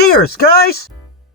Cheers, guys!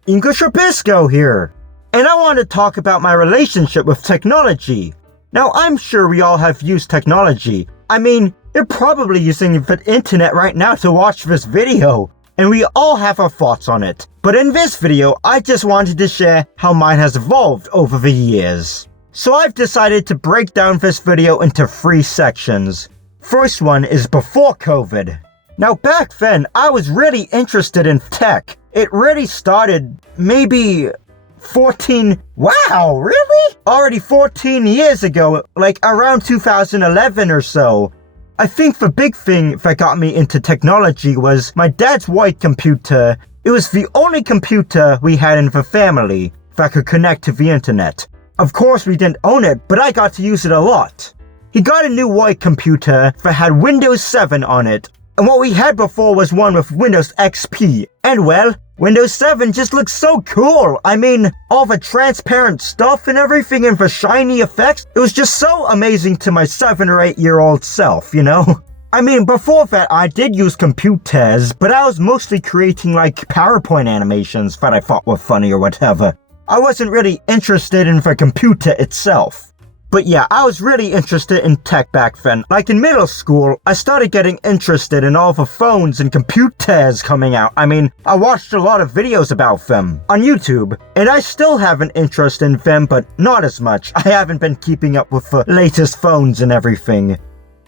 English Rabisco here. And I want to talk about my relationship with technology. Now, I'm sure we all have used technology. I mean, you're probably using the internet right now to watch this video, and we all have our thoughts on it. But in this video, I just wanted to share how mine has evolved over the years. So I've decided to break down this video into 3 sections. First one is before COVID. Now back then, I was really interested in tech. It really started maybe 14, wow, really? Already 14 years ago, like around 2011 or so. I think the big thing that got me into technology was my dad's white computer. It was the only computer we had in the family that could connect to the internet. Of course we didn't own it, but I got to use it a lot. He got a new white computer that had Windows 7 on it, and what we had before was one with Windows XP. And well, Windows 7 just looks so cool. I mean, all the transparent stuff and everything and the shiny effects, it was just so amazing to my 7 or 8 year old self, you know? I mean, before that I did use computers, but I was mostly creating like PowerPoint animations that I thought were funny or whatever. I wasn't really interested in the computer itself. But yeah, I was really interested in tech back then. Like in middle school, I started getting interested in all the phones and computers coming out. I mean, I watched a lot of videos about them on YouTube, and I still have an interest in them, but not as much. I haven't been keeping up with the latest phones and everything.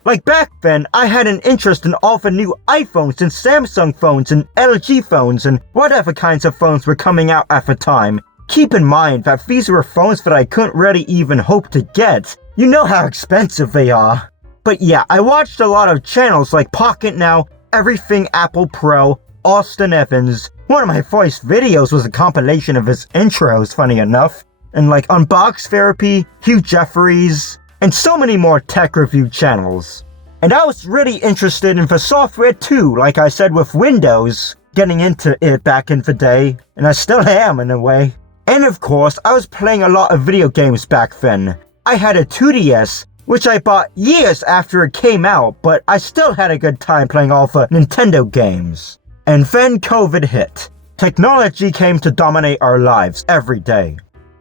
Like back then, I had an interest in all the new iPhones and Samsung phones and LG phones and whatever kinds of phones were coming out at the time. Keep in mind that these were phones that I couldn't really even hope to get. You know how expensive they are. But yeah, I watched a lot of channels like Pocket Now, Everything Apple Pro, Austin Evans. One of my first videos was a compilation of his intros, funny enough. And like Unbox Therapy, Hugh Jeffries, and so many more tech review channels. And I was really interested in the software too, like I said with Windows, getting into it back in the day, and I still am in a way. And of course, I was playing a lot of video games back then. I had a 2DS, which I bought years after it came out, but I still had a good time playing all the Nintendo games. And then COVID hit. Technology came to dominate our lives every day.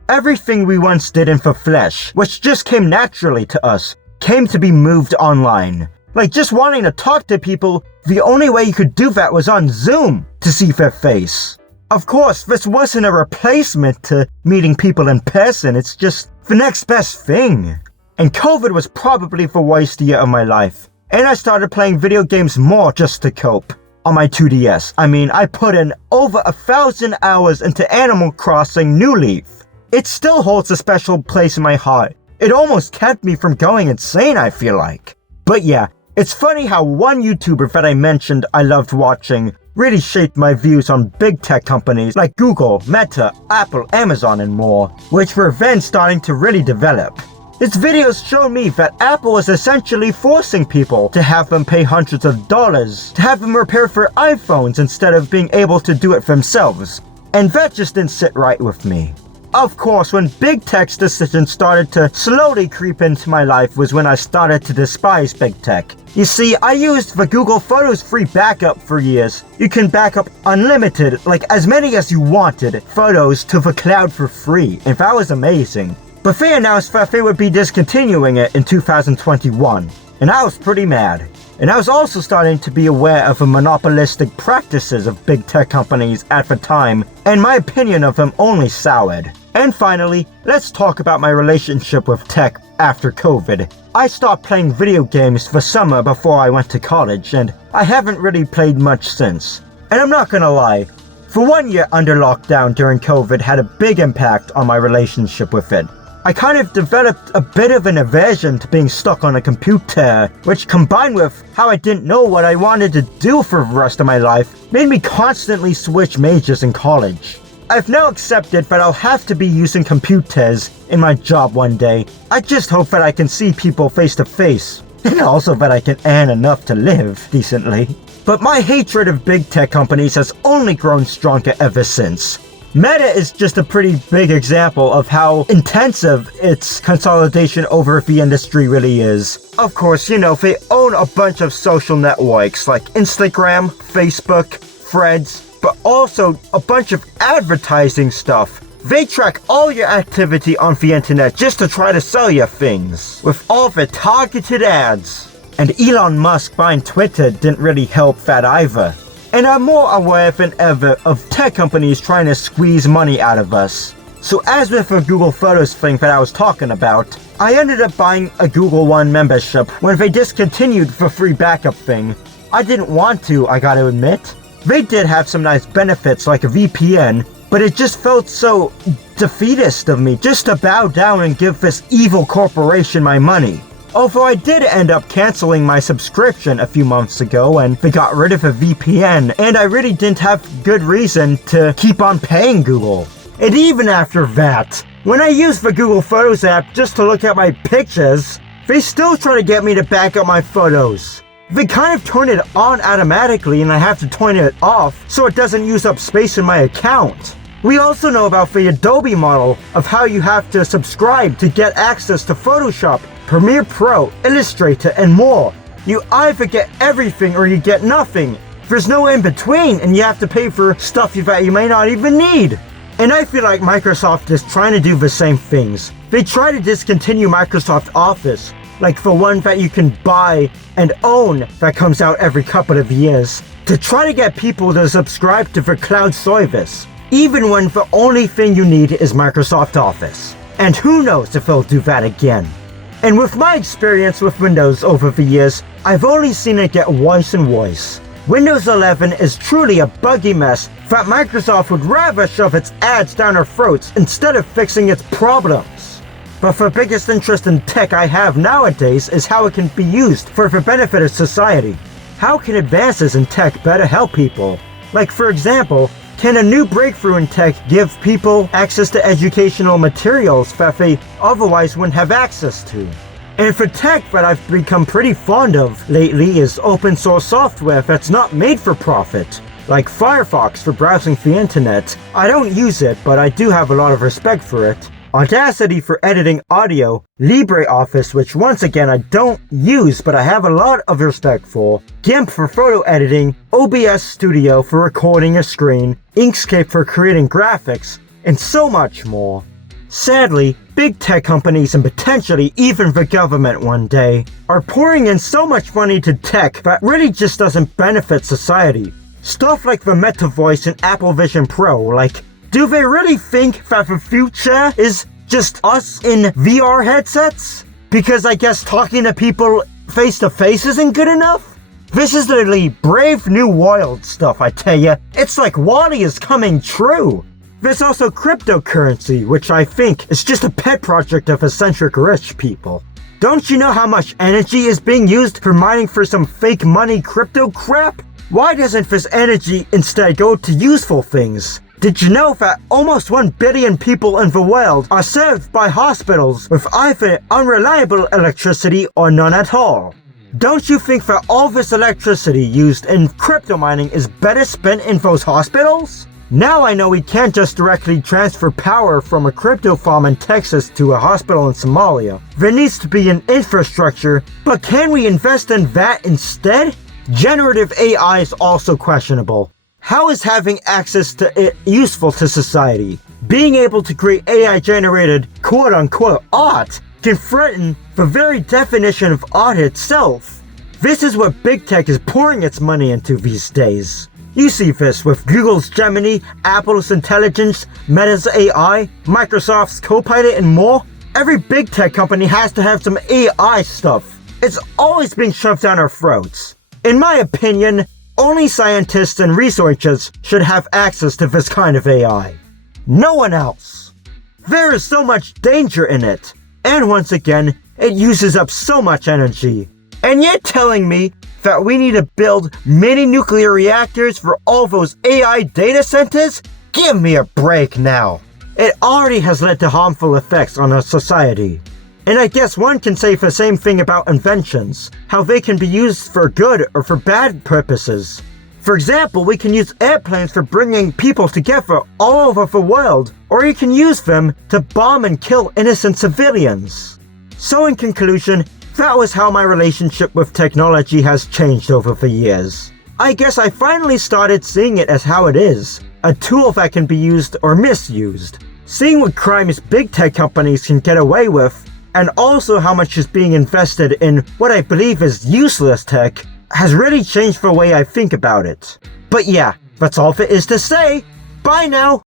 Everything we once did in the flesh, which just came naturally to us, came to be moved online. Like just wanting to talk to people, the only way you could do that was on Zoom to see their face. Of course, this wasn't a replacement to meeting people in person, it's just the next best thing. And COVID was probably the worst year of my life. And I started playing video games more just to cope. On my 2DS, I mean, I put in over 1,000 hours into Animal Crossing New Leaf. It still holds a special place in my heart. It almost kept me from going insane, I feel like. But yeah, it's funny how one YouTuber that I mentioned I loved watching really shaped my views on big tech companies like Google, Meta, Apple, Amazon, and more, which were then starting to really develop. His videos showed me that Apple was essentially forcing people to have them pay hundreds of dollars to have them repair their iPhones instead of being able to do it themselves. And that just didn't sit right with me. Of course, when big tech's decisions started to slowly creep into my life was when I started to despise big tech. You see, I used the Google Photos free backup for years. You can back up unlimited, like as many as you wanted, photos to the cloud for free, and that was amazing. But they announced that they would be discontinuing it in 2021, and I was pretty mad. And I was also starting to be aware of the monopolistic practices of big tech companies at the time, and my opinion of them only soured. And finally, let's talk about my relationship with tech after COVID. I stopped playing video games the summer before I went to college, and I haven't really played much since. And I'm not gonna lie, the 1 year under lockdown during COVID had a big impact on my relationship with it. I kind of developed a bit of an aversion to being stuck on a computer, which combined with how I didn't know what I wanted to do for the rest of my life, made me constantly switch majors in college. I've now accepted that I'll have to be using computers in my job one day. I just hope that I can see people face to face, and also that I can earn enough to live decently. But my hatred of big tech companies has only grown stronger ever since. Meta is just a pretty big example of how intensive its consolidation over the industry really is. Of course, you know, they own a bunch of social networks like Instagram, Facebook, Threads, but also a bunch of advertising stuff. They track all your activity on the internet just to try to sell you things, with all the targeted ads. And Elon Musk buying Twitter didn't really help that either. And I'm more aware than ever of tech companies trying to squeeze money out of us. So as with the Google Photos thing that I was talking about, I ended up buying a Google One membership when they discontinued the free backup thing. I didn't want to, I gotta admit. They did have some nice benefits like a VPN, but it just felt so defeatist of me just to bow down and give this evil corporation my money. Although I did end up canceling my subscription a few months ago and they got rid of a VPN, and I really didn't have good reason to keep on paying Google. And even after that, when I use the Google Photos app just to look at my pictures, they still try to get me to back up my photos. They kind of turn it on automatically and I have to turn it off so it doesn't use up space in my account. We also know about the Adobe model of how you have to subscribe to get access to Photoshop, Premiere Pro, Illustrator, and more. You either get everything or you get nothing. There's no in between and you have to pay for stuff that you may not even need. And I feel like Microsoft is trying to do the same things. They try to discontinue Microsoft Office, like the one that you can buy and own that comes out every couple of years, to try to get people to subscribe to the cloud service, even when the only thing you need is Microsoft Office. And who knows if they'll do that again. And with my experience with Windows over the years, I've only seen it get worse and worse. Windows 11 is truly a buggy mess that Microsoft would rather shove its ads down our throats instead of fixing its problems. But the biggest interest in tech I have nowadays is how it can be used for the benefit of society. How can advances in tech better help people? Like, for example, can a new breakthrough in tech give people access to educational materials that they otherwise wouldn't have access to? And for tech that I've become pretty fond of lately is open source software that's not made for profit, like Firefox for browsing the internet. I don't use it, but I do have a lot of respect for it. Audacity for editing audio, LibreOffice, which once again I don't use but I have a lot of respect for, GIMP for photo editing, OBS Studio for recording a screen, Inkscape for creating graphics, and so much more. Sadly, big tech companies and potentially even the government one day are pouring in so much money to tech that really just doesn't benefit society. Stuff like the Meta Voice and Apple Vision Pro, like, do they really think that the future is just us in VR headsets? Because I guess talking to people face to face isn't good enough? This is literally brave new world stuff, I tell ya. It's like WALL-E is coming true. There's also cryptocurrency, which I think is just a pet project of eccentric rich people. Don't you know how much energy is being used for mining for some fake money crypto crap? Why doesn't this energy instead go to useful things? Did you know that almost 1 billion people in the world are served by hospitals with either unreliable electricity or none at all? Don't you think that all this electricity used in crypto mining is better spent in those hospitals? Now I know we can't just directly transfer power from a crypto farm in Texas to a hospital in Somalia. There needs to be an infrastructure, but can we invest in that instead? Generative AI is also questionable. How is having access to it useful to society? Being able to create AI-generated quote-unquote art can threaten the very definition of art itself. This is what big tech is pouring its money into these days. You see this with Google's Gemini, Apple's Intelligence, Meta's AI, Microsoft's Copilot, and more. Every big tech company has to have some AI stuff. It's always being shoved down our throats. In my opinion, only scientists and researchers should have access to this kind of AI. No one else. There is so much danger in it. And once again, it uses up so much energy. And you're telling me that we need to build mini nuclear reactors for all those AI data centers? Give me a break now. It already has led to harmful effects on our society. And I guess one can say the same thing about inventions, how they can be used for good or for bad purposes. For example, we can use airplanes for bringing people together all over the world, or you can use them to bomb and kill innocent civilians. So in conclusion, that was how my relationship with technology has changed over the years. I guess I finally started seeing it as how it is, a tool that can be used or misused. Seeing what crimes big tech companies can get away with, and also how much is being invested in what I believe is useless tech, has really changed the way I think about it. But yeah, that's all there is to say. Bye now!